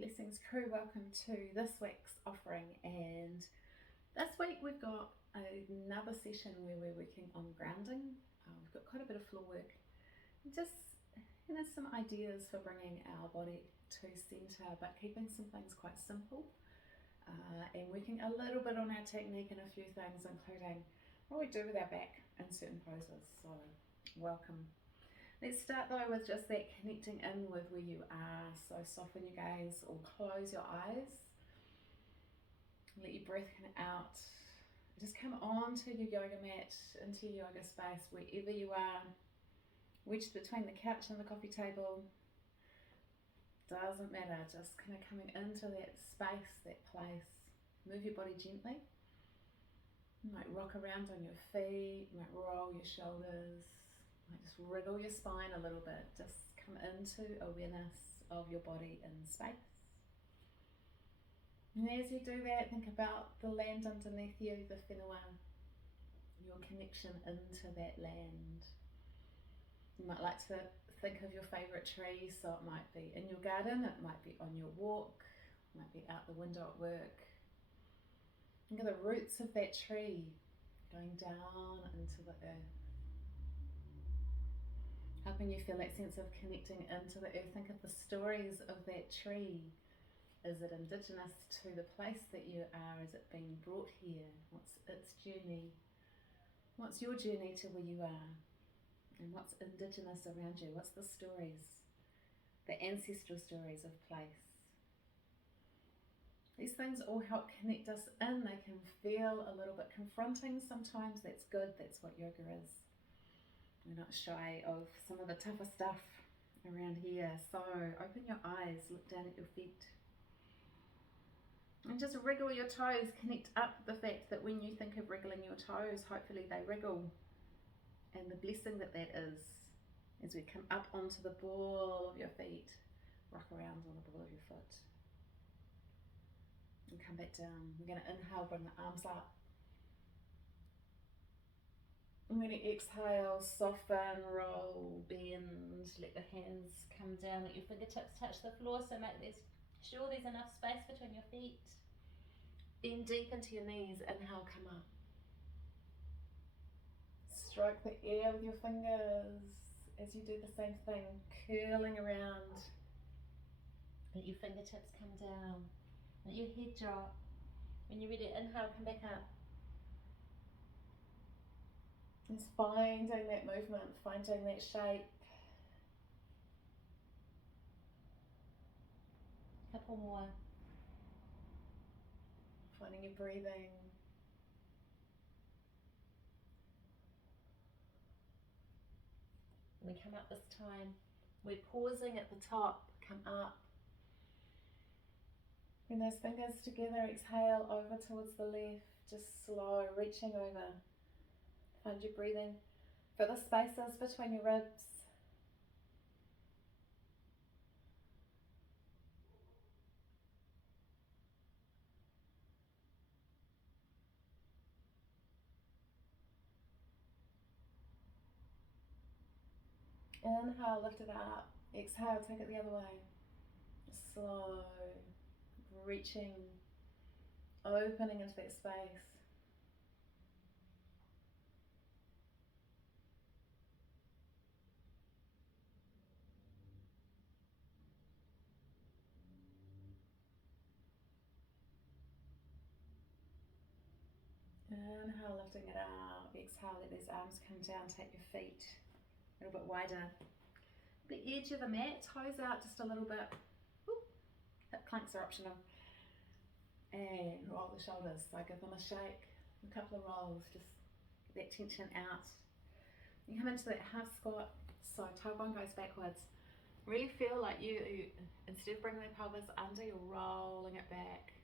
Blessings crew, welcome to this week's offering, and this week we've got another session where we're working on grounding. We've got quite a bit of floor work, just some ideas for bringing our body to centre but keeping some things quite simple, and working a little bit on our technique and a few things including what we do with our back in certain poses. So welcome. Let's start though with just that connecting in with where you are. So soften your gaze or close your eyes. Let your breath come out. Just come onto your yoga mat, into your yoga space, wherever you are. Wedged between the couch and the coffee table. Doesn't matter, just kind of coming into that space, that place. Move your body gently. You might rock around on your feet, you might roll your shoulders. Just wriggle your spine a little bit, just come into awareness of your body in space. And as you do that, think about the land underneath you, the whenua, your connection into that land. You might like to think of your favourite tree, so it might be in your garden, it might be on your walk, it might be out the window at work. Think of the roots of that tree going down into the earth, helping you feel that sense of connecting into the earth. Think of the stories of that tree. Is it indigenous to the place that you are? Is it being brought here? What's its journey? What's your journey to where you are? And what's indigenous around you? What's the stories, the ancestral stories of place? These things all help connect us in. They can feel a little bit confronting sometimes. That's good. That's what yoga is. We're not shy of some of the tougher stuff around here. So open your eyes, look down at your feet. And just wriggle your toes, connect up the fact that when you think of wriggling your toes, hopefully they wriggle. And the blessing that that is, as we come up onto the ball of your feet, rock around on the ball of your foot. And come back down. We're going to inhale, bring the arms up. I'm going to exhale, soften, roll, bend, let the hands come down, let your fingertips touch the floor, so make sure there's enough space between your feet. Bend deep into your knees, inhale, come up. Stroke the air with your fingers as you do the same thing, curling around. Let your fingertips come down, let your head drop. When you're ready, inhale, come back up. Just finding that movement, finding that shape. Couple more. Finding your breathing. And we come up this time. We're pausing at the top, come up. Bring those fingers together, exhale over towards the left, just slow, reaching over. Find your breathing. Feel the spaces between your ribs. Inhale, lift it up. Exhale, take it the other way. Slow, reaching, opening into that space. Inhale, lifting it up. Exhale, let these arms come down, take your feet a little bit wider. The edge of the mat, toes out just a little bit. Whoop. Hip planks are optional. And roll the shoulders, so give them a shake. A couple of rolls, just get that tension out. You come into that half squat, so tailbone goes backwards. Really feel like you, instead of bringing the pelvis under, you're rolling it back,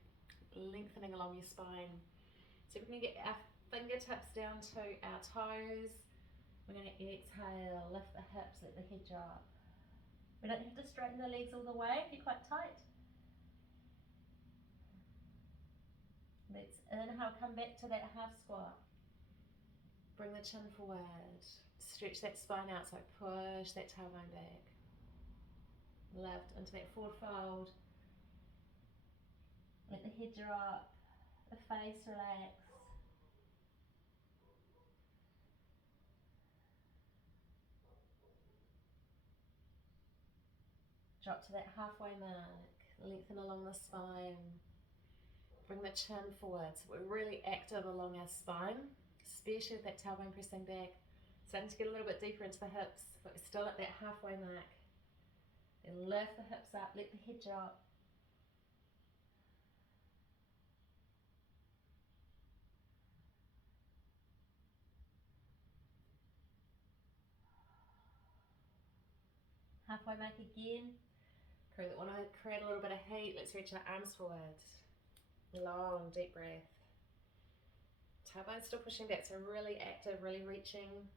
lengthening along your spine. So we're going to get our fingertips down to our toes. We're going to exhale, lift the hips, let the head drop. We don't have to straighten the legs all the way if you're quite tight. Let's inhale, come back to that half squat. Bring the chin forward. Stretch that spine out, so push that tailbone back. Lift into that forward fold. Let the head drop, the face relax. Drop to that halfway mark, lengthen along the spine. Bring the chin forward. So we're really active along our spine, especially with that tailbone pressing back. Starting to get a little bit deeper into the hips, but we're still at that halfway mark. Then lift the hips up, let the head drop. Halfway mark again. Want to create a little bit of heat. Let's reach our arms forward. Long, deep breath. Tailbone still pushing back, so really active, really reaching.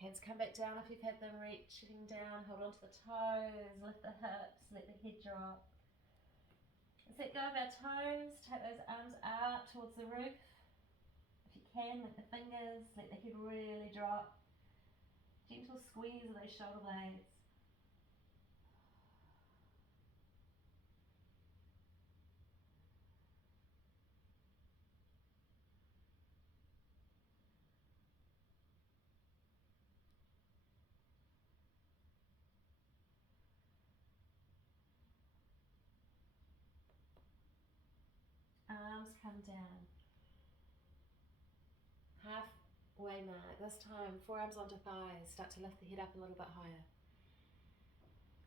Hands come back down if you've had them reaching down. Hold on to the toes, lift the hips, let the head drop. Let's let go of our toes, take those arms out towards the roof. If you can, lift the fingers, let the head really drop. Gentle squeeze of those shoulder blades. Arms come down. Halfway mark. This time, forearms onto thighs. Start to lift the head up a little bit higher.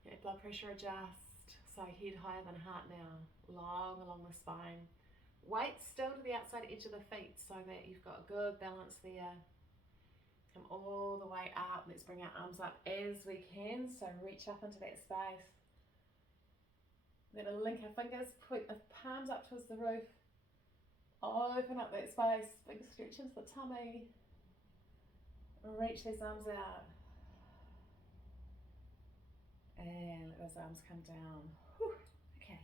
Let blood pressure adjust. So head higher than heart now. Long along the spine. Weight still to the outside edge of the feet so that you've got a good balance there. Come all the way up. Let's bring our arms up as we can. So reach up into that space. Then link our fingers, point the palms up towards the roof. Open up that space, big stretch into the tummy. Reach those arms out. And let those arms come down. Whew. Okay.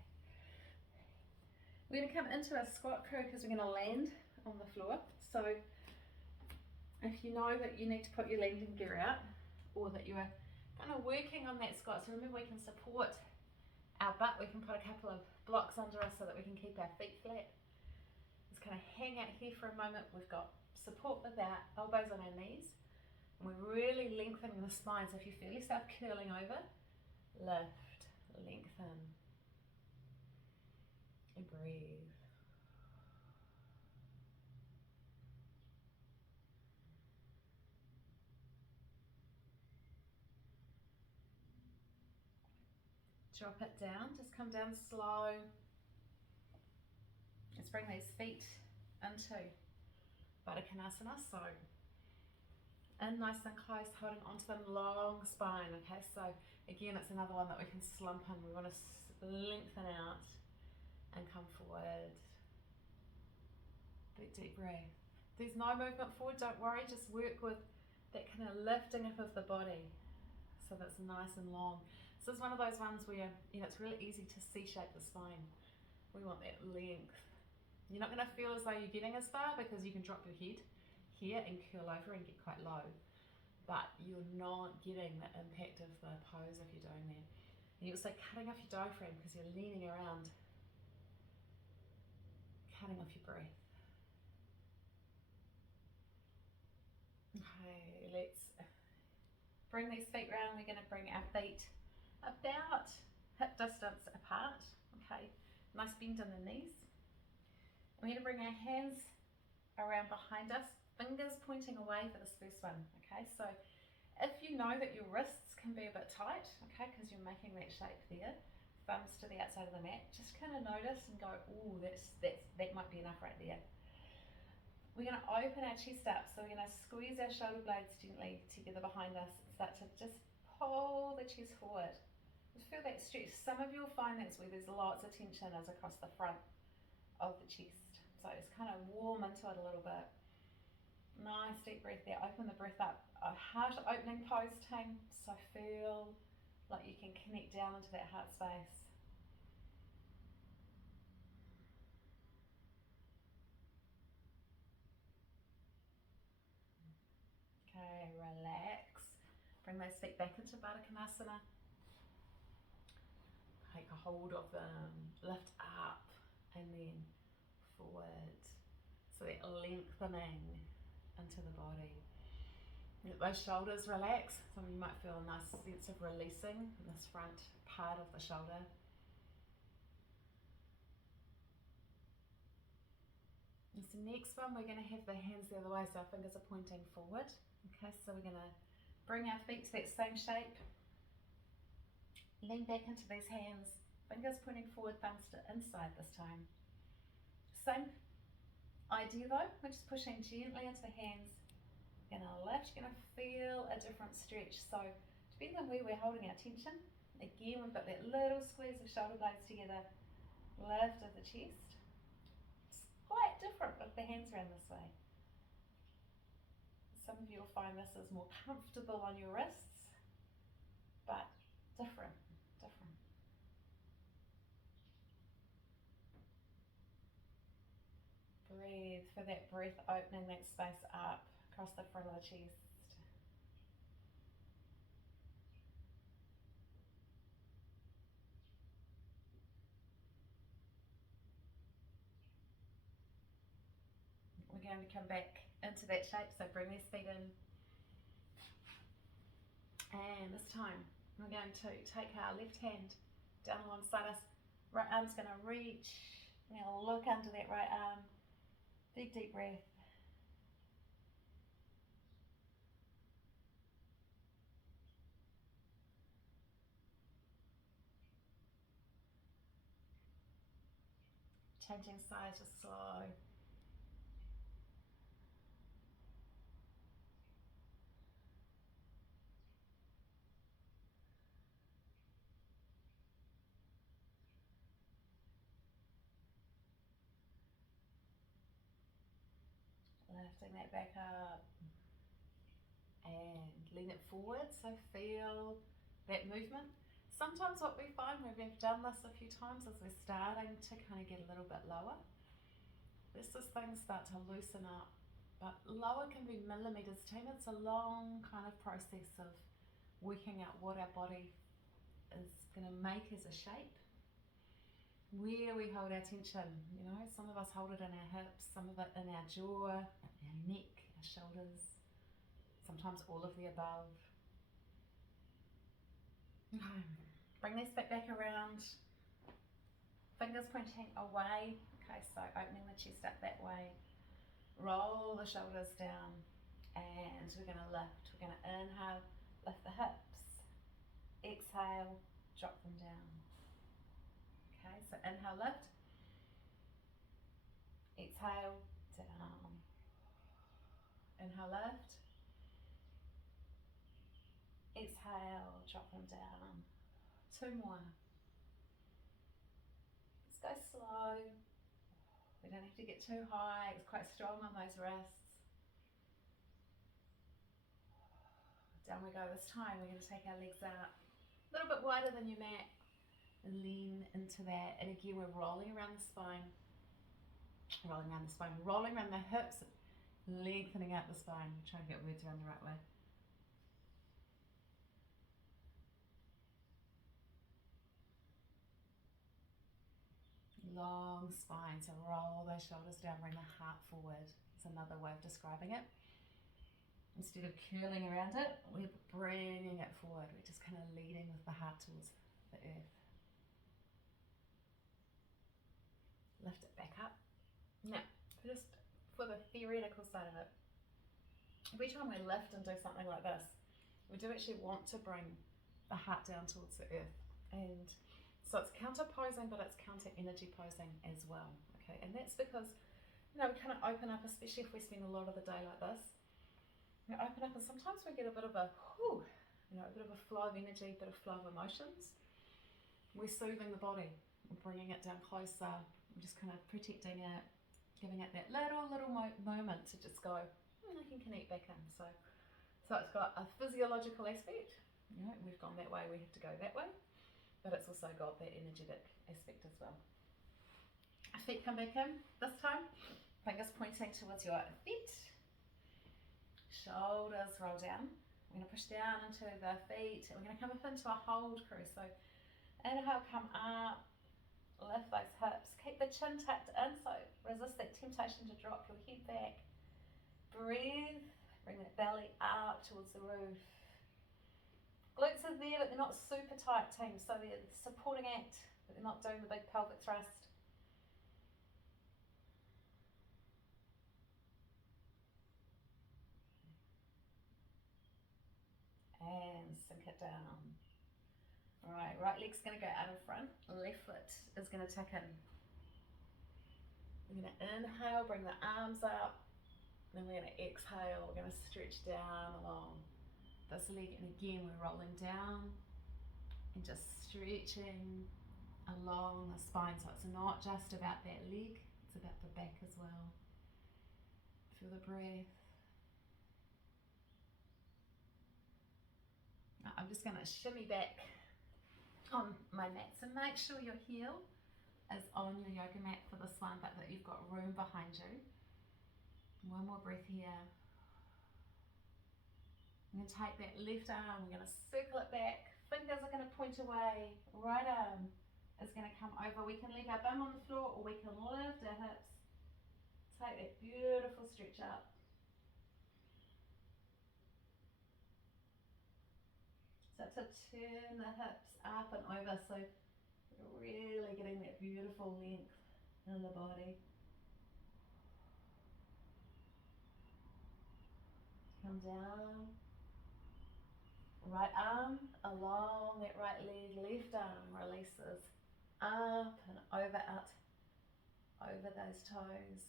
We're going to come into a squat crew because we're going to land on the floor. So if you know that you need to put your landing gear out or that you are kind of working on that squat, so remember we can support our butt, we can put a couple of blocks under us so that we can keep our feet flat. Just kind of hang out here for a moment. We've got support with our elbows on our knees. And we're really lengthening the spine. So if you feel yourself curling over, lift, lengthen, and breathe. Drop it down, just come down slow. Let's bring these feet into Baddha Konasana. So in nice and close, holding onto them, long spine. Okay, so again, it's another one that we can slump in. We want to lengthen out and come forward. Big deep breath. If there's no movement forward, don't worry, just work with that kind of lifting up of the body so that's nice and long. So it's one of those ones where it's really easy to C-shape the spine. We want that length. You're not going to feel as though you're getting as far because you can drop your head here and curl over and get quite low, but you're not getting the impact of the pose if you're doing that. And you're also cutting off your diaphragm because you're leaning around, cutting off your breath. Okay, let's bring these feet round. We're going to bring our feet about hip distance apart. Okay, nice bend in the knees. We're going to bring our hands around behind us, fingers pointing away for this first one. Okay, so if you know that your wrists can be a bit tight, okay, because you're making that shape there, thumbs to the outside of the mat, just kind of notice and go, oh, that might be enough right there. We're going to open our chest up, so we're going to squeeze our shoulder blades gently together behind us and start to just pull the chest forward. Just feel that stretch. Some of you will find that's where there's lots of tension is across the front of the chest. So just kind of warm into it a little bit. Nice deep breath there. Open the breath up. A heart opening pose, team. So feel like you can connect down into that heart space. Okay, relax. bring those feet back into Baddha Konasana. Take a hold of them, lift up and then forward. So that lengthening into the body. Let those shoulders relax. Some of you might feel a nice sense of releasing in this front part of the shoulder. And so next one, we're going to have the hands the other way, so our fingers are pointing forward. Okay, so we're going to bring our feet to that same shape. Lean back into these hands, fingers pointing forward, thumbs to inside this time. Same idea though, we're just pushing gently into the hands. You're going to lift, you're going to feel a different stretch. So depending on where we're holding our tension, again we've got that little squeeze of shoulder blades together, lift of the chest. Quite different with the hands around this way. Some of you will find this is more comfortable on your wrists, but different. Breathe for that breath, opening that space up across the front of the chest. We're going to come back into that shape, so bring these feet in. And this time, we're going to take our left hand down alongside us. Right arm's going to reach. Now look under that right arm. Big deep breath. Changing sides, just slow. Lifting that back up and lean it forward, so feel that movement. Sometimes what we find when we've done this a few times is we're starting to kind of get a little bit lower. This is things start to loosen up, but lower can be millimeters team. It's a long kind of process of working out what our body is going to make as a shape. Where we hold our tension, you know, some of us hold it in our hips, some of it in our jaw, our neck, our shoulders, sometimes all of the above. Okay. Bring this back around, fingers pointing away. Okay, so opening the chest up that way, roll the shoulders down, and we're going to lift. We're going to inhale, lift the hips, exhale, drop them down. Okay, so inhale, lift, exhale, down, inhale, lift, exhale, drop them down. 2 more. Let's go slow. We don't have to get too high. It's quite strong on those wrists. Down we go. This time we're going to take our legs out a little bit wider than your mat. Lean into that, and again we're rolling around the spine, rolling around the hips, lengthening out the spine. Trying to get words around the right way. Long spine, so roll those shoulders down, bring the heart forward. It's another way of describing it. Instead of curling around it, we're bringing it forward. We're just kind of leading with the heart towards the earth. Lift it back up. Now, just for the theoretical side of it, every time we lift and do something like this, we do actually want to bring the heart down towards the earth. And so it's counter posing, but it's counter energy posing as well. Okay, and that's because, you know, we kind of open up, especially if we spend a lot of the day like this. We open up and sometimes we get a bit of a, a bit of a flow of energy, a bit of flow of emotions. We're soothing the body, we're bringing it down closer. I'm just kind of protecting it, giving it that little moment to just go, I can connect back in. So it's got a physiological aspect. You know, we've gone that way, we have to go that way. But it's also got that energetic aspect as well. Feet come back in this time. Fingers pointing towards your feet. Shoulders roll down. We're going to push down into the feet, and we're going to come up into a hold crew. So inhale, come up, lift those hips, keep the chin tucked in, so resist that temptation to drop your head back. Breathe, bring that belly up towards the roof. Glutes are there, but they're not super tight, team, so they're the supporting act, but they're not doing the big pelvic thrust. And sink it down. Alright, right leg's going to go out in front, left foot is going to tuck in. We're going to inhale, bring the arms up, then we're going to exhale, we're going to stretch down along this leg, and again we're rolling down and just stretching along the spine, so it's not just about that leg, it's about the back as well. Feel the breath. Now I'm just going to shimmy back on my mat, so make sure your heel is on your yoga mat for this one, but that you've got room behind you. One more breath here. I'm going to take that left arm, we're going to circle it back, fingers are going to point away, right arm is going to come over. We can leave our bum on the floor, or we can lift our hips. Take that beautiful stretch up. Start to turn the hips up and over, so you're really getting that beautiful length in the body. Come down. Right arm along that right leg, left arm releases up and over, out over those toes.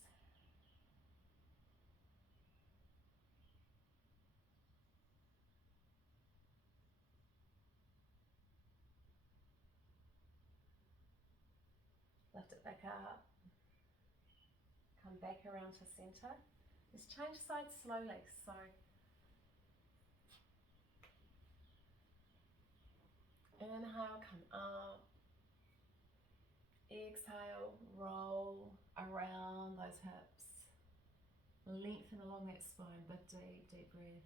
Lift it back up. Come back around to center. Let's change sides slowly. So inhale, come up. Exhale, roll around those hips. Lengthen along that spine, but deep, deep breath.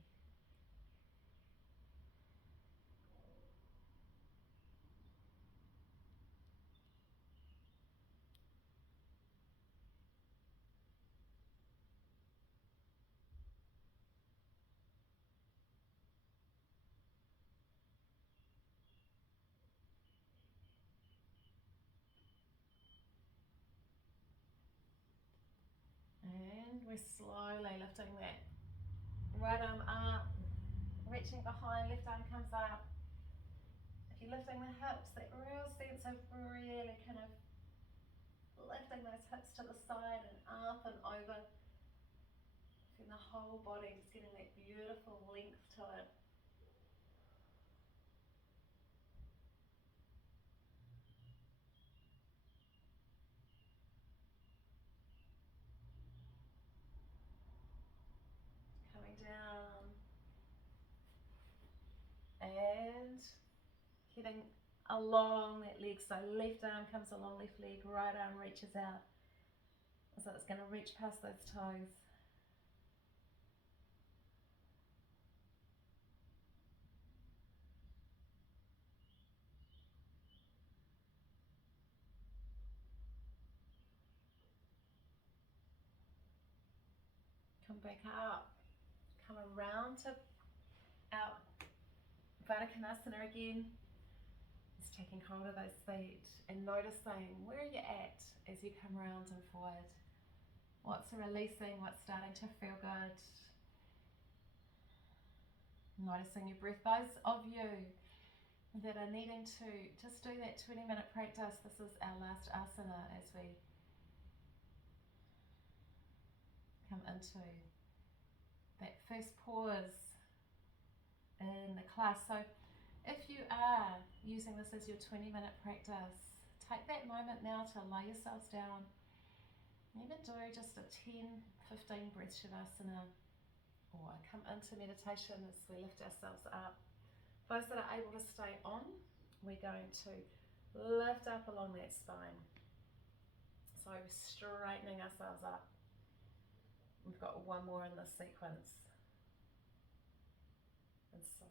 And we're slowly lifting that right arm up, reaching behind, left arm comes up. If you're lifting the hips, that real sense of really kind of lifting those hips to the side and up and over. Feeling the whole body just getting that beautiful length to it. Coming down and heading along that leg, so left arm comes along, left leg, right arm reaches out, so it's going to reach past those toes. Come back up, come around to our Baddha Konasana again. Just taking hold of those feet and noticing where you're at as you come around and forward. What's releasing, what's starting to feel good. Noticing your breath. Those of you that are needing to just do that 20-minute practice, this is our last asana as we come into that first pause in the class. So if you are using this as your 20-minute practice, take that moment now to lay yourselves down. Even do just a 10-15 breath shavasana, or come into meditation as we lift ourselves up. Those that are able to stay on, we're going to lift up along that spine. So straightening ourselves up. We've got one more in this sequence. And so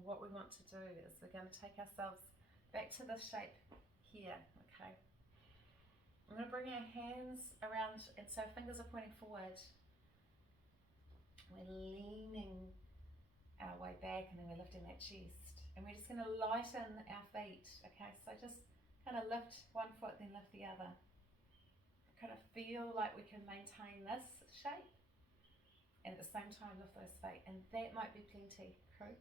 what we want to do is we're going to take ourselves back to this shape here, okay? I'm going to bring our hands around, and so fingers are pointing forward. We're leaning our way back, and then we're lifting that chest. And we're just going to lighten our feet, okay? So just kind of lift one foot, then lift the other. Kind of feel like we can maintain this shape, and at the same time lift those feet. And that might be plenty, crew.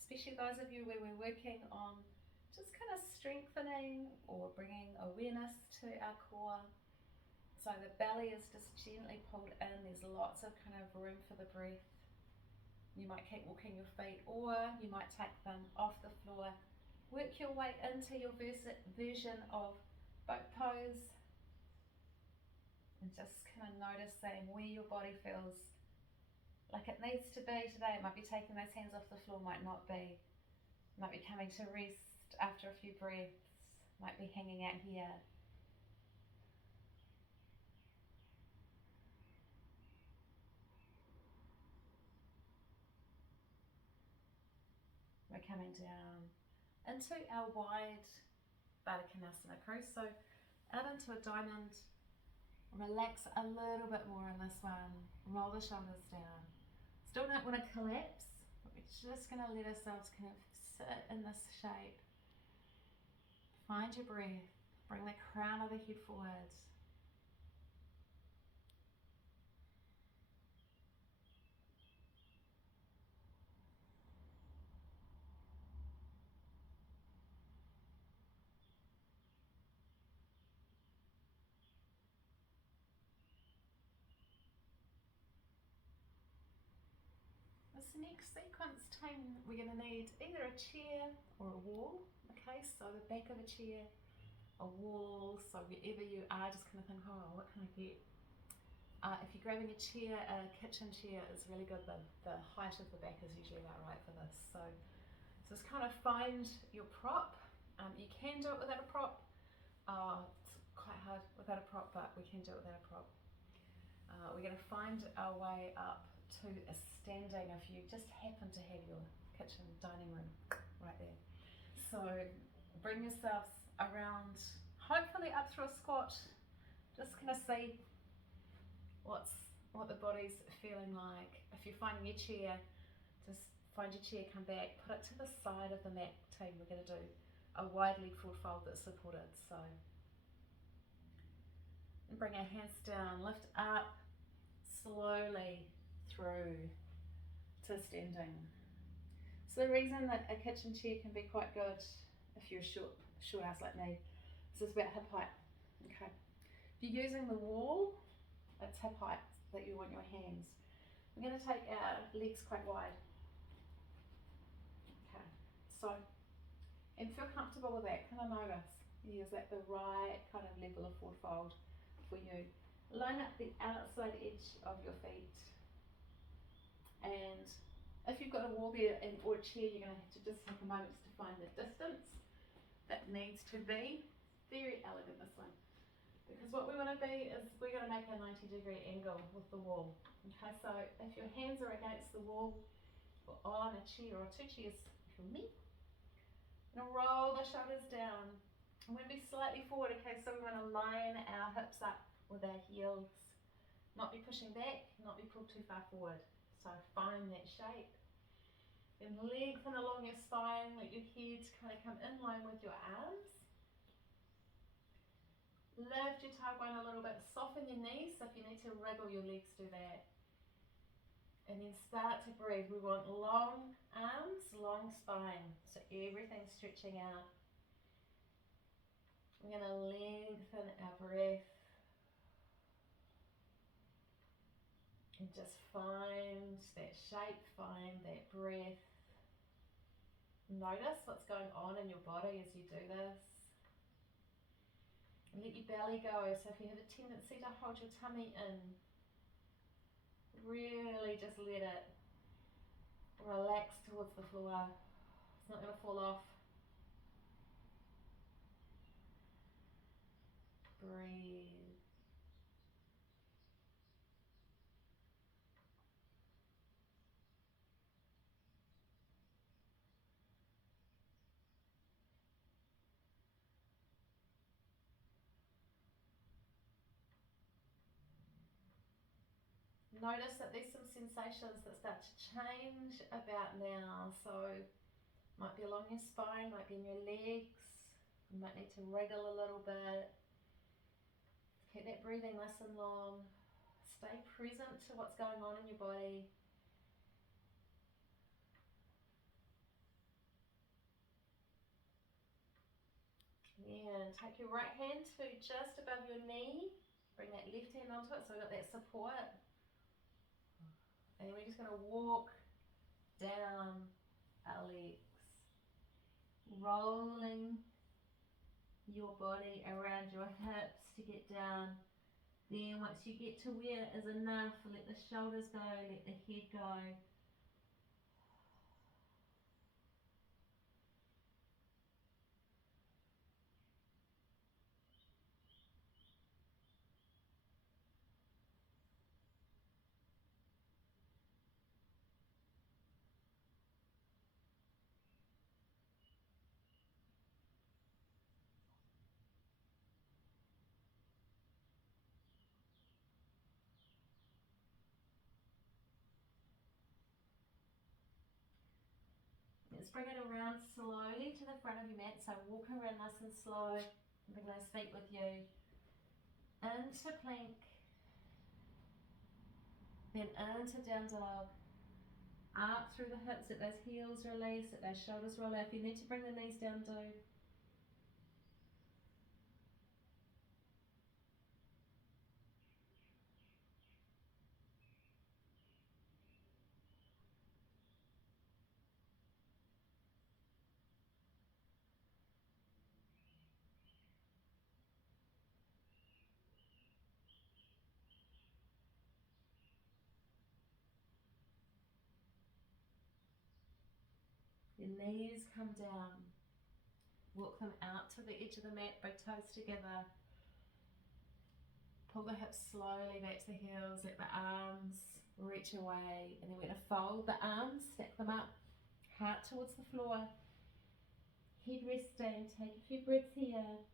Especially those of you where we're working on just kind of strengthening or bringing awareness to our core. So the belly is just gently pulled in. There's lots of kind of room for the breath. You might keep walking your feet, or you might take them off the floor. Work your way into your version of boat pose, and just kind of noticing where your body feels like it needs to be today. It might be taking those hands off the floor, might not be. Might be coming to rest after a few breaths, might be hanging out here. We're coming down into our wide Baddha Konasana crew. So out into a diamond, relax a little bit more in this one, roll the shoulders down. Still don't want to collapse, but we're just going to let ourselves kind of sit in this shape. Find your breath, bring the crown of the head forwards. This next sequence, team, we're going to need either a chair or a wall. Okay, so the back of a chair, a wall, so wherever you are, just kind of think, oh, what can I get? If you're grabbing a chair, a kitchen chair is really good. The height of the back is usually about right for this. So just kind of find your prop. You can do it without a prop. It's quite hard without a prop, but we can do it without a prop. We're going to find our way up to a standing if you just happen to have your kitchen dining room right there. So bring yourselves around, hopefully up through a squat. Just kind of see what the body's feeling like. If you're finding your chair, just find your chair, come back, put it to the side of the mat. Team, we're going to do a wide leg forward fold that's supported. So and bring our hands down, lift up slowly through to standing. So the reason that a kitchen chair can be quite good if you're short ass like me, this is about hip height. Okay. If you're using the wall, it's hip height that you want your hands. We're going to take our legs quite wide. Okay. So, and feel comfortable with that. Kind of notice, is that the right kind of level of forward fold for you? Line up the outside edge of your feet. And if you've got a wall there or a chair, you're going to have to just take a moment to find the distance that needs to be. Very elegant, this one. Because what we want to be is we're going to make a 90-degree angle with the wall. Okay, so if your hands are against the wall or on a chair or two chairs, if you're me, and roll the shoulders down. I'm going to be slightly forward, okay, so we want to line our hips up with our heels. Not be pushing back, not be pulled too far forward. So find that shape. Then lengthen along your spine, let your head kind of come in line with your arms. Lift your tailbone a little bit, soften your knees, so if you need to wriggle your legs, do that. And then start to breathe. We want long arms, long spine, so everything's stretching out. We're going to lengthen our breath. And just find that shape, find that breath. Notice what's going on in your body as you do this. And let your belly go, so if you have a tendency to hold your tummy in, really just let it relax towards the floor. It's not going to fall off. Breathe. Notice that there's some sensations that start to change about now. So might be along your spine, might be in your legs. You might need to wriggle a little bit. Keep that breathing nice and long. Stay present to what's going on in your body. And take your right hand to just above your knee. Bring that left hand onto it so we've got that support. And then we're just going to walk down our legs, rolling your body around your hips to get down. Then once you get to where it is enough, let the shoulders go, let the head go. Let's bring it around slowly to the front of your mat. So walk around nice and slow. Bring those feet with you. Into plank. Then into down dog. Up through the hips, let those heels release, let those shoulders roll out. If you need to bring the knees down, do. Your knees come down. Walk them out to the edge of the mat, both toes together. Pull the hips slowly back to the heels, let the arms reach away, and then we're going to fold the arms, stack them up, heart towards the floor, head resting. Take a few breaths here.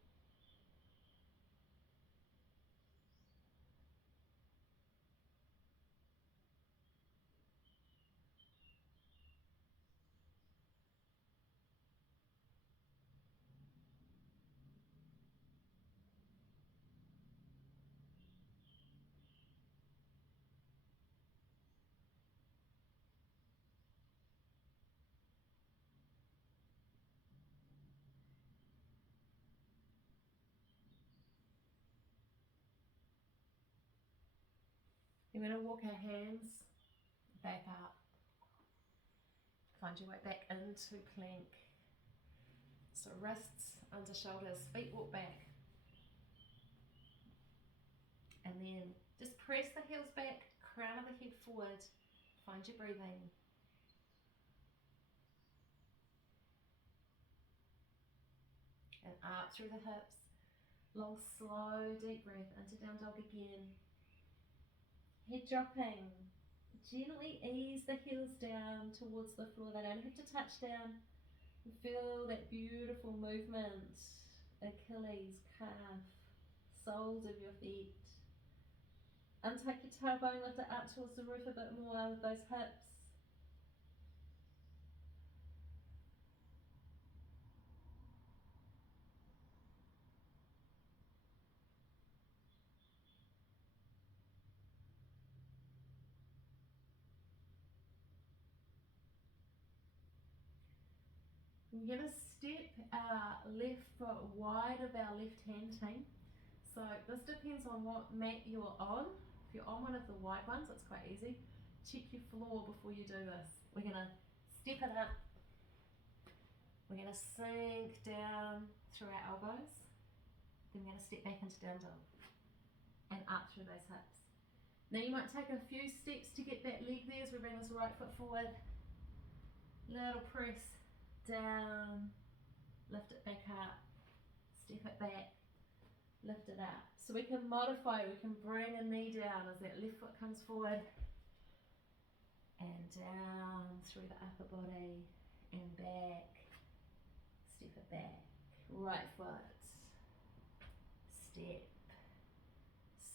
You're going to walk our hands back up. Find your way back into plank. So wrists under shoulders, feet walk back. And then just press the heels back, crown of the head forward. Find your breathing. And up through the hips. Long, slow, deep breath into down dog again. Head dropping. Gently ease the heels down towards the floor. They don't have to touch down. Feel that beautiful movement. Achilles, calf, soles of your feet. Untuck your tailbone, lift it up towards the roof a bit more with those hips. We're going to step our left foot wide of our left hand, team. So this depends on what mat you're on. If you're on one of the wide ones, it's quite easy. Check your floor before you do this. We're going to step it up. We're going to sink down through our elbows. Then we're going to step back into down dog and up through those hips. Now you might take a few steps to get that leg there as we bring this right foot forward. Little press down, lift it back up, step it back, lift it up. So we can modify, we can bring a knee down as that left foot comes forward and down through the upper body and back, step it back, right foot, step,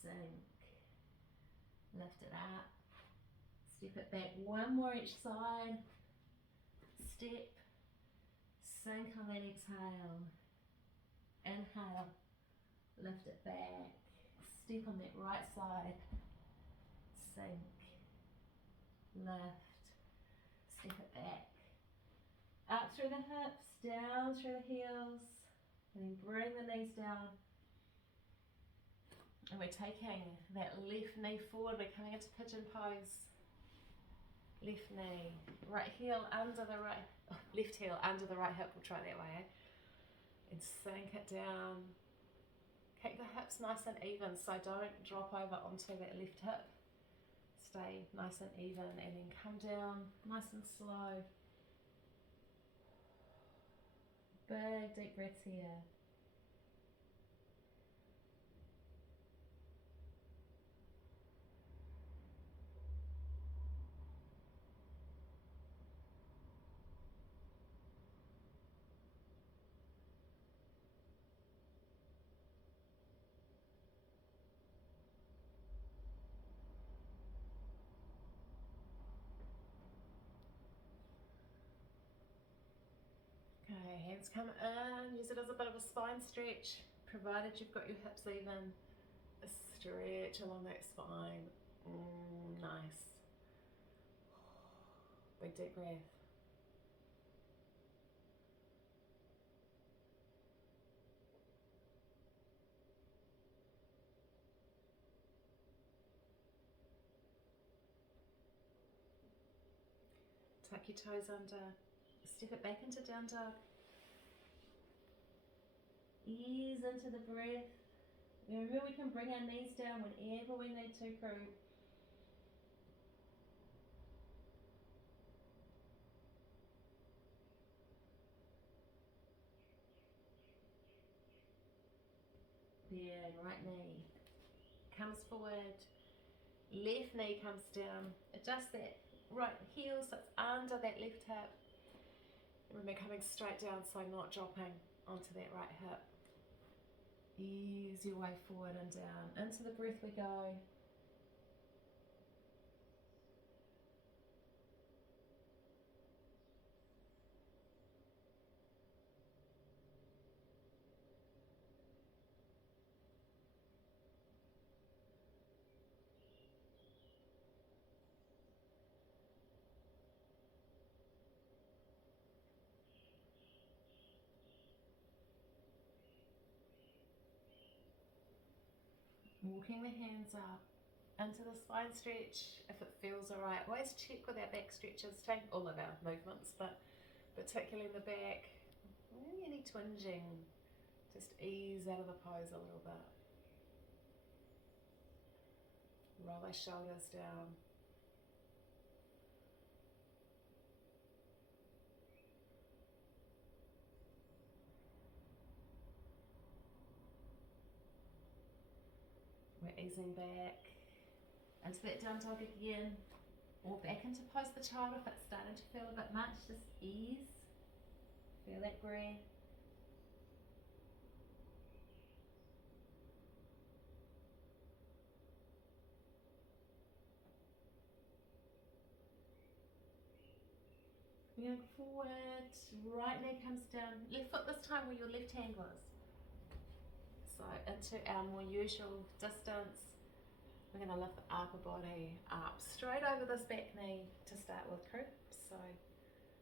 sink, lift it up, Step it back, one more each side. Step, sink on that exhale. Inhale, lift it back. Step on that right side. Sink, lift, step it back. Up through the hips, down through the heels. And then bring the knees down. And we're taking that left knee forward. We're coming into pigeon pose. Left knee, right heel under the right, left heel under the right hip. We'll try that way, and sink it down. Keep the hips nice and even, so don't drop over onto that left hip. Stay nice and even, and then come down nice and slow. Big deep breaths here. Okay, hands come in, use it as a bit of a spine stretch, provided you've got your hips even. A stretch along that spine. Nice. Big deep breath. Tuck your toes under. Step it back into down dog. Ease into the breath. Remember, we can bring our knees down whenever we need to, crew. There, right knee comes forward, left knee comes down. Adjust that right heel so it's under that left hip. Remember, coming straight down, so not dropping onto that right hip. Ease your way forward and down. Into the breath we go. Walking the hands up into the spine stretch if it feels alright. Always check with our back stretches, take all of our movements, but particularly the back. Any twinging, just ease out of the pose a little bit. Roll our shoulders down. We're easing back into that down dog again, or back into pose the child if it's starting to feel a bit much. Just ease, feel that breath. We're going forward, right knee comes down, left foot this time where your left hand was. So into our more usual distance, we're going to lift the upper body up, straight over this back knee to start with, crew. So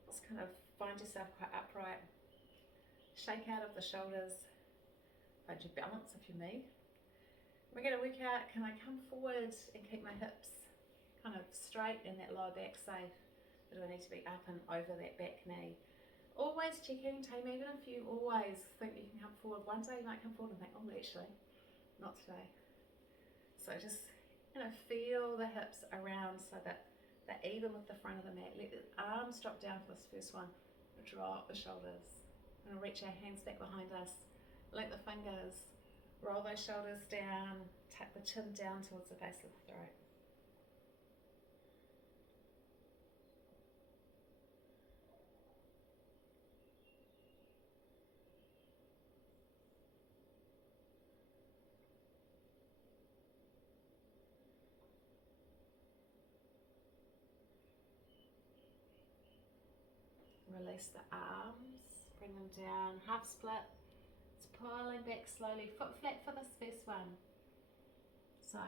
just kind of find yourself quite upright, shake out of the shoulders, find your balance of your knee. We're going to work out, can I come forward and keep my hips kind of straight and that lower back safe? Or do I need to be up and over that back knee? Always checking, team, even if you always think you can come forward, one day you might come forward and think, oh, actually, not today. So just, feel the hips around so that they're even with the front of the mat. Let the arms drop down for this first one. Drop the shoulders. We're going to reach our hands back behind us. Link the fingers. Roll those shoulders down. Tap the chin down towards the base of the throat. Release the arms, bring them down, half split. It's pulling back slowly, foot flat for this first one. So,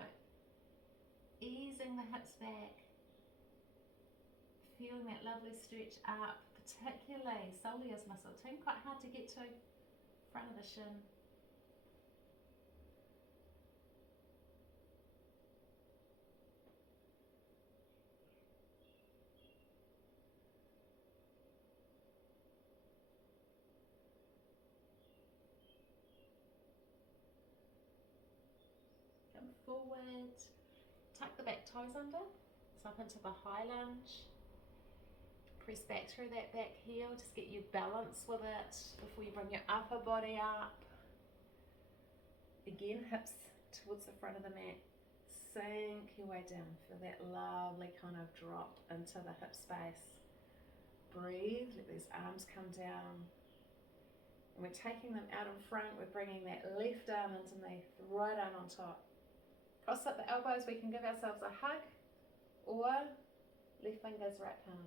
easing the hips back, feeling that lovely stretch up, particularly soleus muscle, quite hard to get to, front of the shin. Come forward, tuck the back toes under, so up into the high lunge. Press back through that back heel, just get your balance with it before you bring your upper body up. Again, hips towards the front of the mat. Sink your way down, feel that lovely kind of drop into the hip space. Breathe, let those arms come down. And we're taking them out in front, we're bringing that left arm underneath, right arm on top. Cross up the elbows, we can give ourselves a hug, or left fingers, right palm.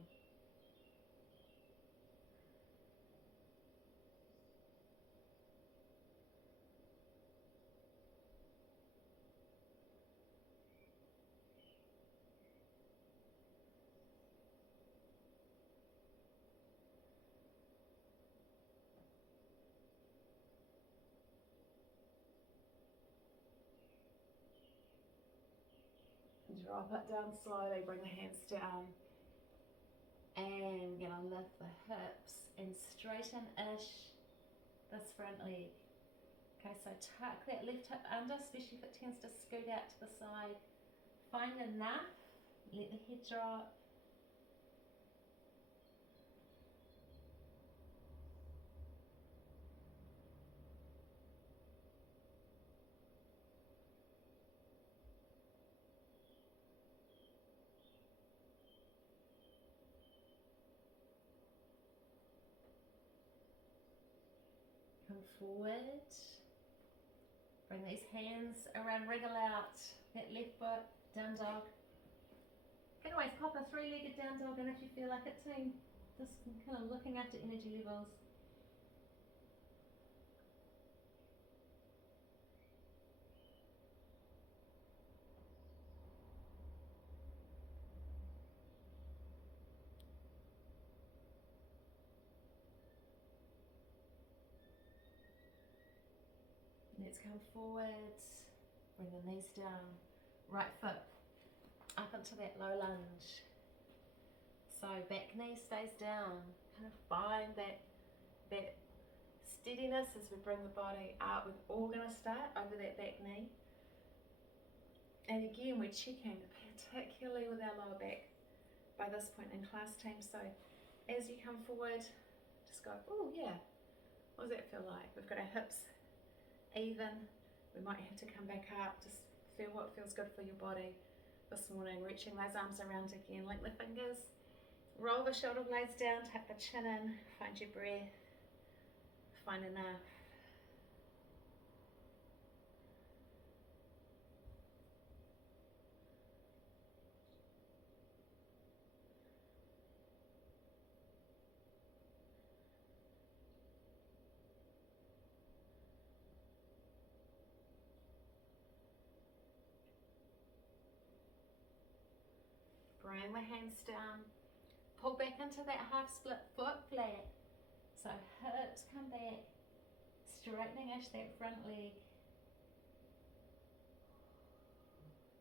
Drop it down slowly, bring the hands down. And gonna lift the hips and straighten-ish this front leg. Okay, so tuck that left hip under, especially if it tends to scoot out to the side. Find enough, let the head drop. Come forward, bring these hands around, wriggle out that left foot, down dog. You can always pop a three-legged down dog in if you feel like it too. Just kind of looking after energy levels. Let's come forward, bring the knees down, right foot up into that low lunge. So back knee stays down, kind of find that steadiness as we bring the body up. We're all going to start over that back knee. And again, we're checking, particularly with our lower back by this point in class team. So as you come forward, just go, oh yeah, what does that feel like? We've got our hips even. We might have to come back up, just feel what feels good for your body this morning. Reaching those arms around again, link the fingers, roll the shoulder blades down, tuck the chin in, find your breath, find enough. Bring the hands down, pull back into that half split foot flat. So hips come back, straightening-ish that front leg.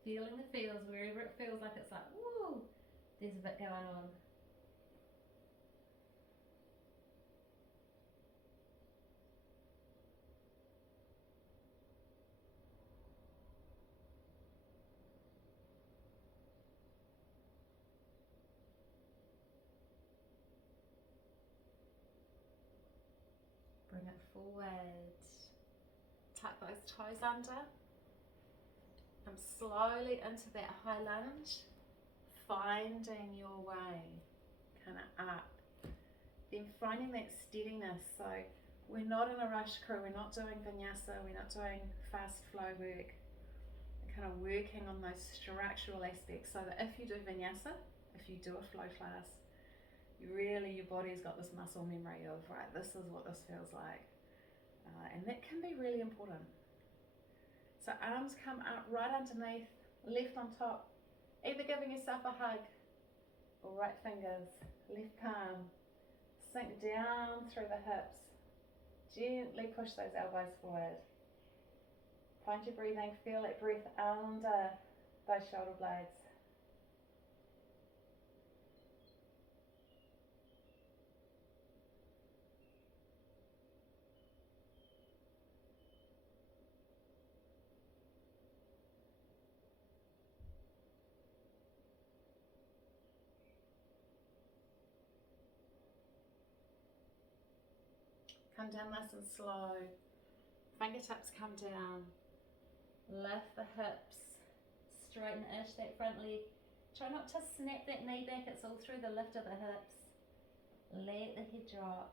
Feeling the feels, wherever it feels like it's like, woo, there's a bit going on. Bring it forward, tuck those toes under, come slowly into that high lunge, finding your way, kind of up, then finding that steadiness. So we're not in a rush crew, we're not doing vinyasa, we're not doing fast flow work, we're kind of working on those structural aspects so that if you do vinyasa, if you do a flow class, your body's got this muscle memory of, right, this is what this feels like. And that can be really important. So arms come up right underneath, left on top, either giving yourself a hug or right fingers, left palm, sink down through the hips, gently push those elbows forward. Find your breathing, feel that breath under those shoulder blades. Come down nice and slow. Fingertips come down. Lift the hips. Straighten-ish that front leg. Try not to snap that knee back. It's all through the lift of the hips. Let the head drop.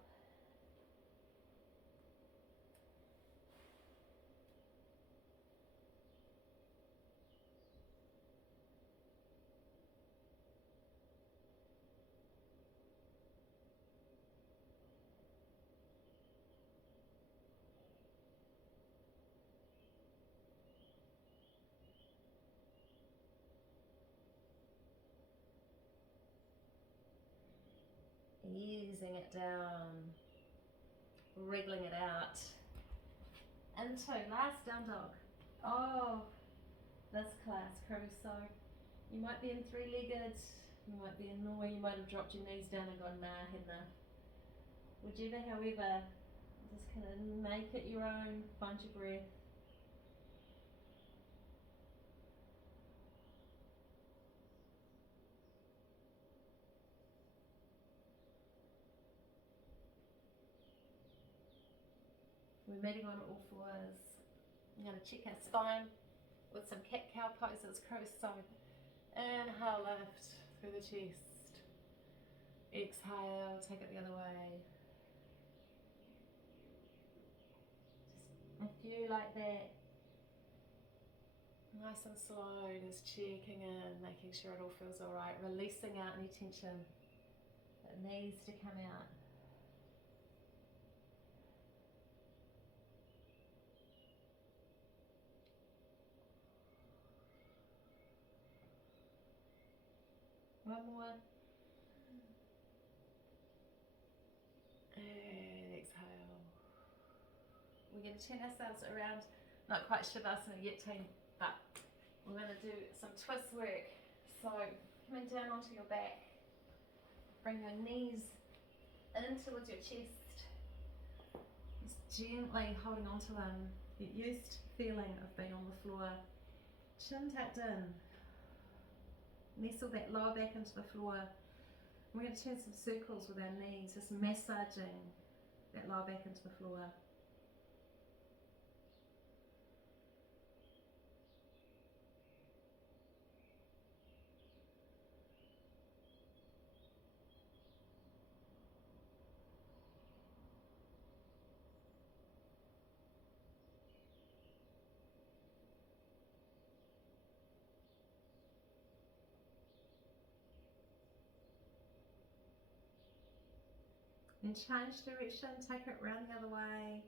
Easing it down, wriggling it out. Into last down dog. Oh, this class crew. So you might be in three-legged, you might be in Noi, you might have dropped your knees down and gone nah, henna. Whichever, however, just kind of make it your own, find your breath. We're meeting on all fours. I'm going to check our spine with some cat-cow poses, crow. So inhale, lift through the chest. Exhale, take it the other way. Just a few like that. Nice and slow, just checking in, making sure it all feels alright. Releasing out any tension that needs to come out. One more. And exhale. We're going to turn ourselves around. Not quite Shavasana yet, team, but we're going to do some twist work. So coming down onto your back. Bring your knees in towards your chest. Just gently holding onto them. Get used to the feeling of being on the floor. Chin tucked in. Nestle that lower back into the floor. We're going to turn some circles with our knees, just massaging that lower back into the floor. Then change direction, take it round the other way.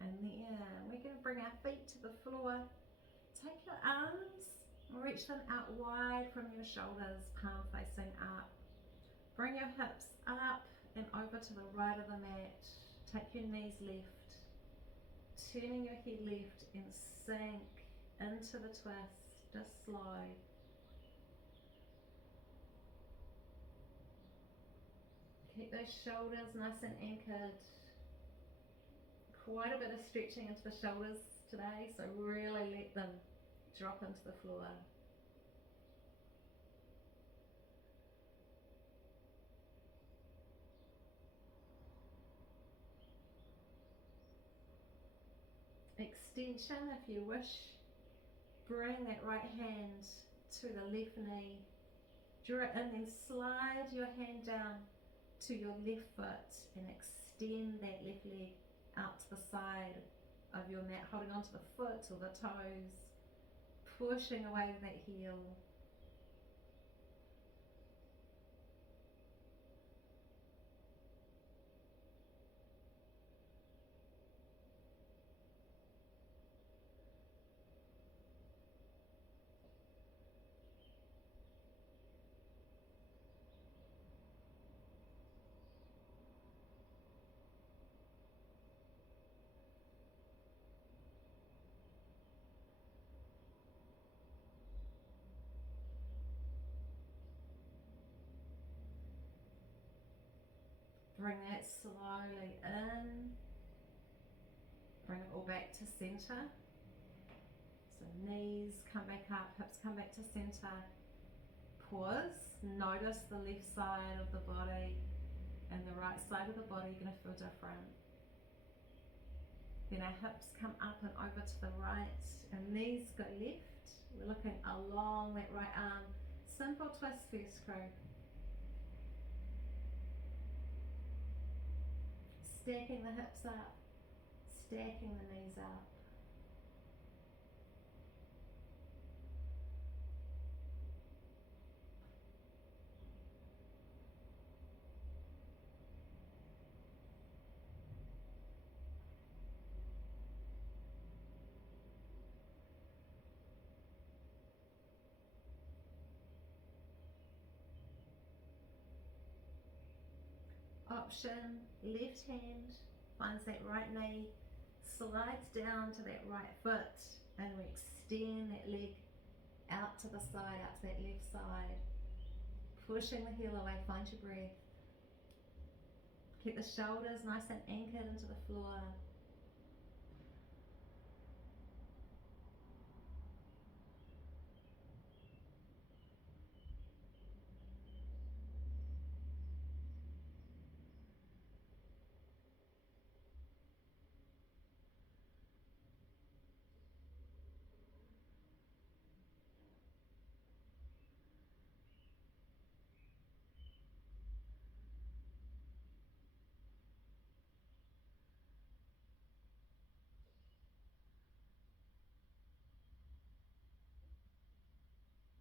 And then we're going to bring our feet to the floor. Take your arms, reach them out wide from your shoulders, palm facing up. Bring your hips up and over to the right of the mat. Take your knees left, turning your head left and sink into the twist, just slow. Keep those shoulders nice and anchored. Quite a bit of stretching into the shoulders today, so really let them drop into the floor. extension if you wish. Bring that right hand to the left knee, draw it in, then slide your hand down to your left foot and extend that left leg out to the side of your mat, holding onto the foot or the toes, pushing away with that heel. Bring that slowly in, bring it all back to center. So knees come back up, hips come back to center. Pause, notice the left side of the body and the right side of the body, you're going to feel different. Then our hips come up and over to the right, and knees go left. We're looking along that right arm. Simple twist first, crew. Stacking the hips up, stacking the knees up. Option, left hand finds that right knee, slides down to that right foot, and we extend that leg out to the side, out to that left side, pushing the heel away. Find your breath. Keep the shoulders nice and anchored into the floor.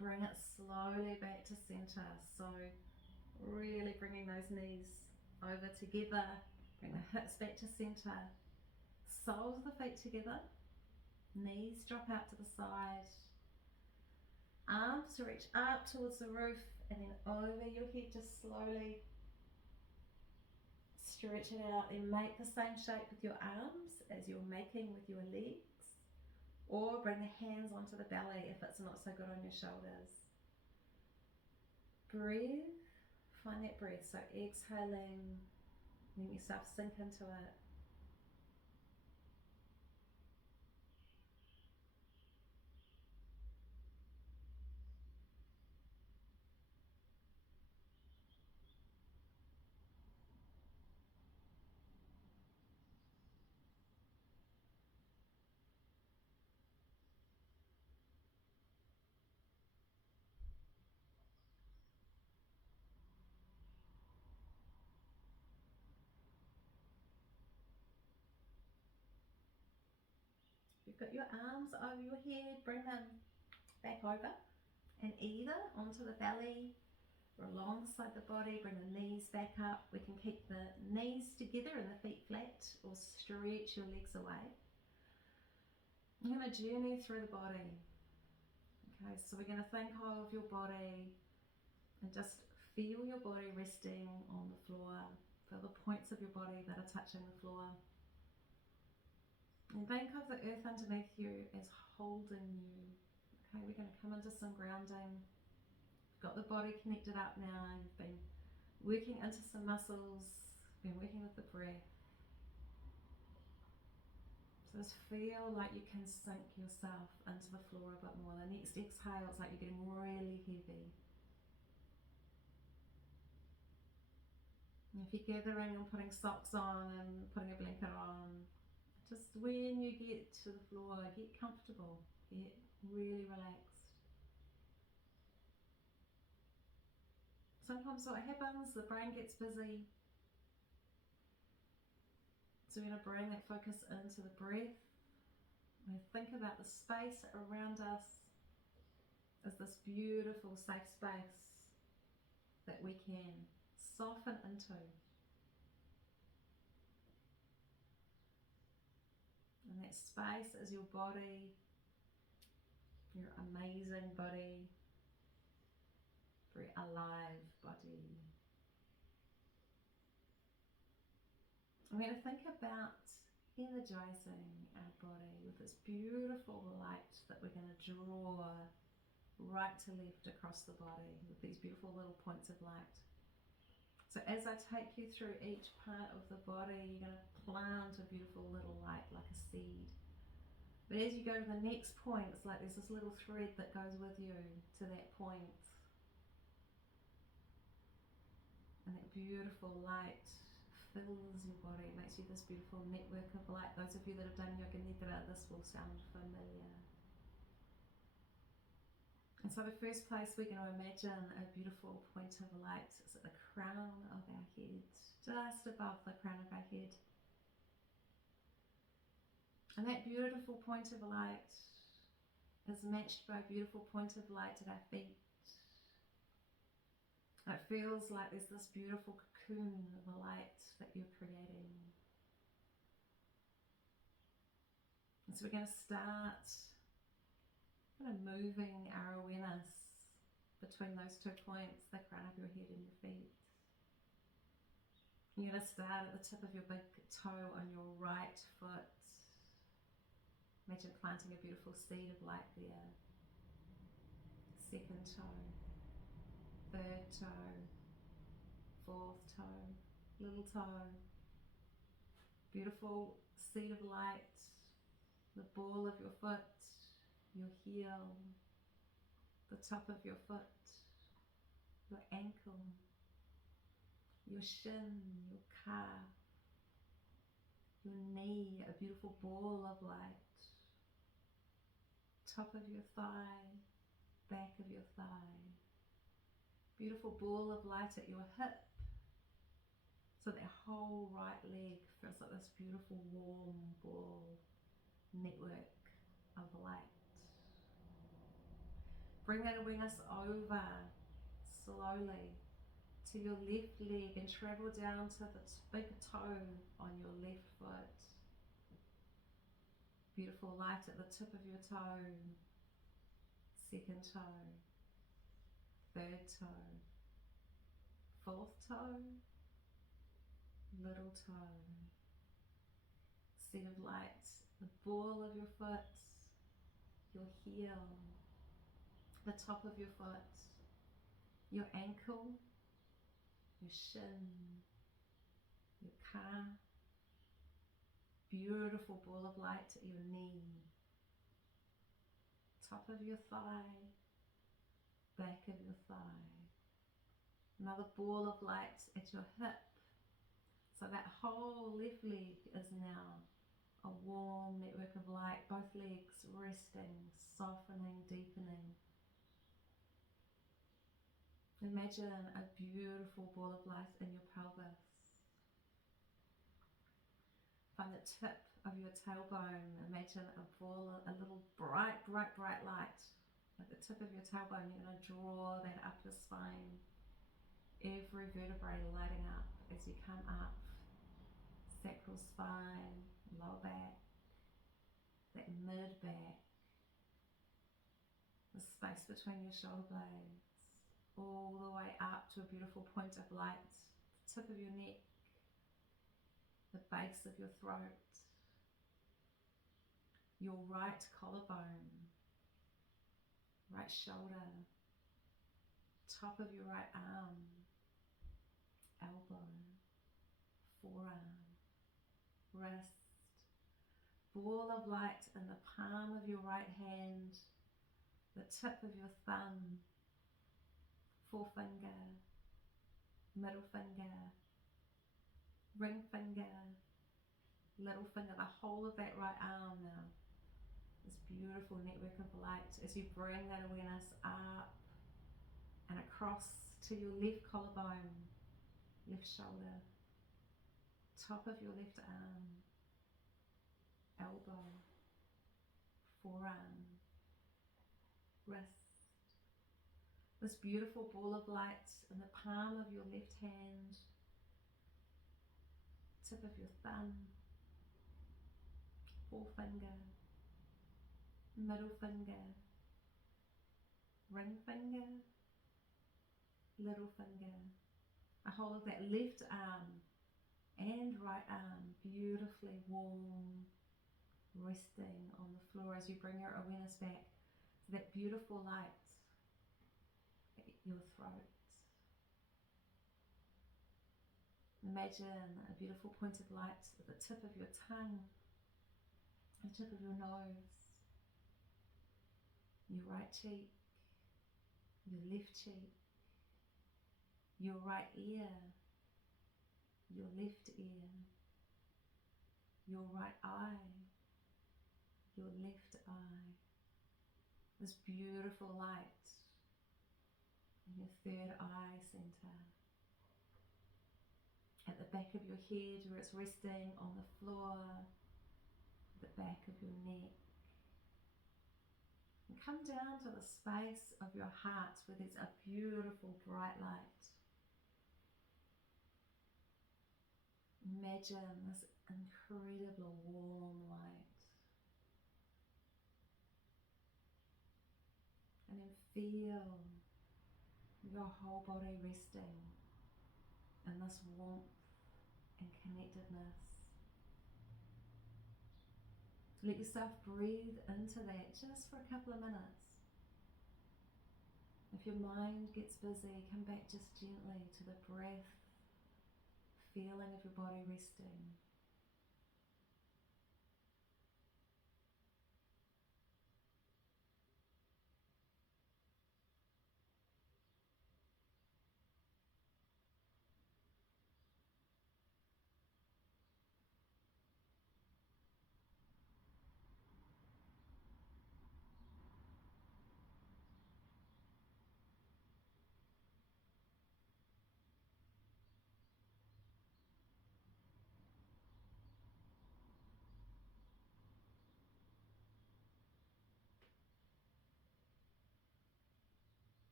Bring it slowly back to center. So really bringing those knees over together. Bring the hips back to center. Soles of the feet together. Knees drop out to the side. Arms to reach up towards the roof and then over your head. Just slowly stretch it out and make the same shape with your arms as you're making with your legs. Or bring the hands onto the belly if it's not so good on your shoulders. Breathe, find that breath. So exhaling, letting yourself sink into it. You've got your arms over your head, bring them back over and either onto the belly or alongside the body. Bring the knees back up. We can keep the knees together and the feet flat or stretch your legs away. I'm going to journey through the body. Okay, so we're going to think of your body and just feel your body resting on the floor. Feel the points of your body that are touching the floor. And think of the earth underneath you as holding you. Okay, we're going to come into some grounding. You've got the body connected up now. You've been working into some muscles, been working with the breath. So just feel like you can sink yourself into the floor a bit more. The next exhale, it's like you're getting really heavy. And if you're gathering and putting socks on and putting a blanket on, Just when you get to the floor, get comfortable, get really relaxed. Sometimes what happens, the brain gets busy. So we're going to bring that focus into the breath. We think about the space around us as this beautiful safe space that we can soften into. And that space is your body, your amazing body, very alive body. I'm going to think about energizing our body with this beautiful light that we're going to draw right to left across the body with these beautiful little points of light. So as I take you through each part of the body, you're going to plant a beautiful little light like a seed. But as you go to the next point, it's like there's this little thread that goes with you to that point. And that beautiful light fills your body, makes you this beautiful network of light. Those of you that have done Yoga Nidra, this will sound familiar. And so the first place we're going to imagine a beautiful point of light is at the crown of our head, just above the crown of our head. And that beautiful point of light is matched by a beautiful point of light at our feet. It feels like there's this beautiful cocoon of light that you're creating. And so we're going to start kind of moving our awareness between those 2 points, the crown of your head and your feet. You're going to start at the tip of your big toe on your right foot. Imagine planting a beautiful seed of light there. Second toe, third toe, fourth toe, little toe. Beautiful seed of light, the ball of your foot, your heel, the top of your foot, your ankle, your shin, your calf, your knee, a beautiful ball of light, top of your thigh, back of your thigh, beautiful ball of light at your hip, so that whole right leg feels like this beautiful warm ball network of light. Bring that awareness over slowly to your left leg and travel down to the big toe on your left foot. Beautiful light at the tip of your toe, second toe, third toe, fourth toe, little toe. Seed of light, the ball of your foot, your heel, the top of your foot, your ankle, your shin, your calf, beautiful ball of light at your knee, top of your thigh, back of your thigh, another ball of light at your hip, so that whole left leg is now a warm network of light, both legs resting, softening, deepening. Imagine a beautiful ball of light in your pelvis. Find the tip of your tailbone. Imagine a ball, a little bright light at the tip of your tailbone. You're going to draw that up your spine. Every vertebrae lighting up as you come up. Sacral spine, lower back, that mid back, the space between your shoulder blades, all the way up to a beautiful point of light, the tip of your neck, the base of your throat, your right collarbone, right shoulder, top of your right arm, elbow, forearm, wrist, ball of light in the palm of your right hand, the tip of your thumb, forefinger, middle finger, ring finger, little finger, the whole of that right arm now. This beautiful network of light as you bring that awareness up and across to your left collarbone, left shoulder, top of your left arm, elbow, forearm, wrist. This beautiful ball of light in the palm of your left hand, tip of your thumb, forefinger, middle finger, ring finger, little finger, a whole of that left arm and right arm beautifully warm, resting on the floor as you bring your awareness back to that beautiful light at your throat. Imagine a beautiful point of light at the tip of your tongue, the tip of your nose, your right cheek, your left cheek, your right ear, your left ear, your right eye, your left eye. This beautiful light in your third eye center. At the back of your head where it's resting on the floor, the back of your neck. And come down to the space of your heart where there's a beautiful bright light. Imagine this incredible warm light. And then feel your whole body resting in this warmth and connectedness. Let yourself breathe into that just for a couple of minutes. If your mind gets busy, come back just gently to the breath, feeling of your body resting.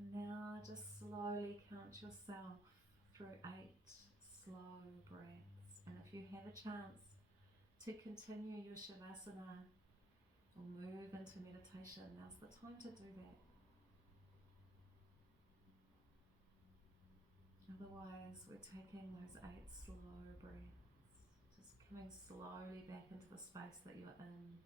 And now just slowly count yourself through 8 slow breaths. And if you have a chance to continue your Shavasana or move into meditation, now's the time to do that. Otherwise, we're taking those 8 slow breaths, just coming slowly back into the space that you're in.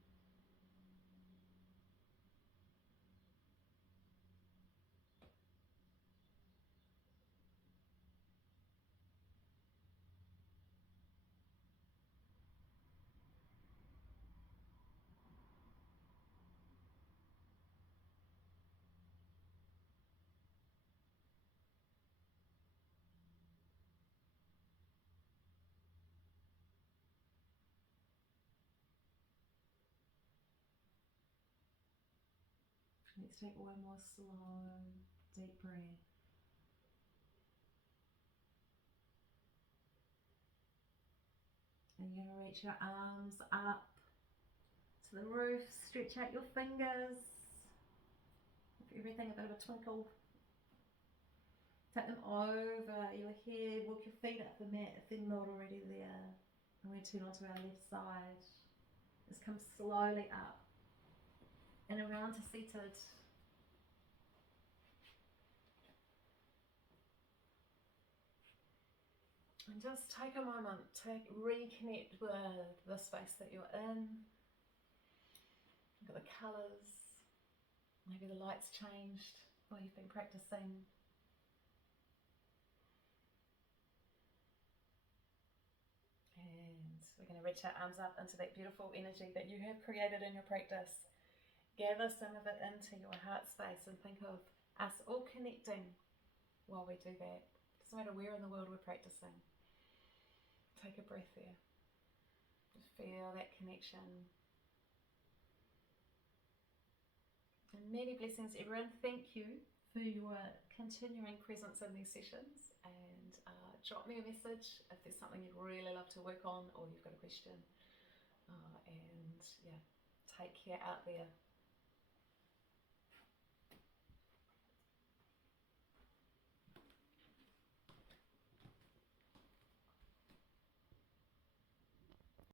Let's take one more slow, deep breath. And you're going to reach your arms up to the roof, stretch out your fingers, give everything a bit of a twinkle. Take them over your head, walk your feet up the mat if they're not already there. And we turn onto our left side. Just come slowly up and around to seated. And just take a moment to reconnect with the space that you're in. Look at the colours. Maybe the light's changed while you've been practicing. And we're going to reach our arms up into that beautiful energy that you have created in your practice. Gather some of it into your heart space and think of us all connecting while we do that. Doesn't matter where in the world we're practicing. Take a breath there. Just feel that connection. And many blessings, everyone. Thank you for your continuing presence in these sessions. And drop me a message if there's something you'd really love to work on or you've got a question. And yeah, take care out there.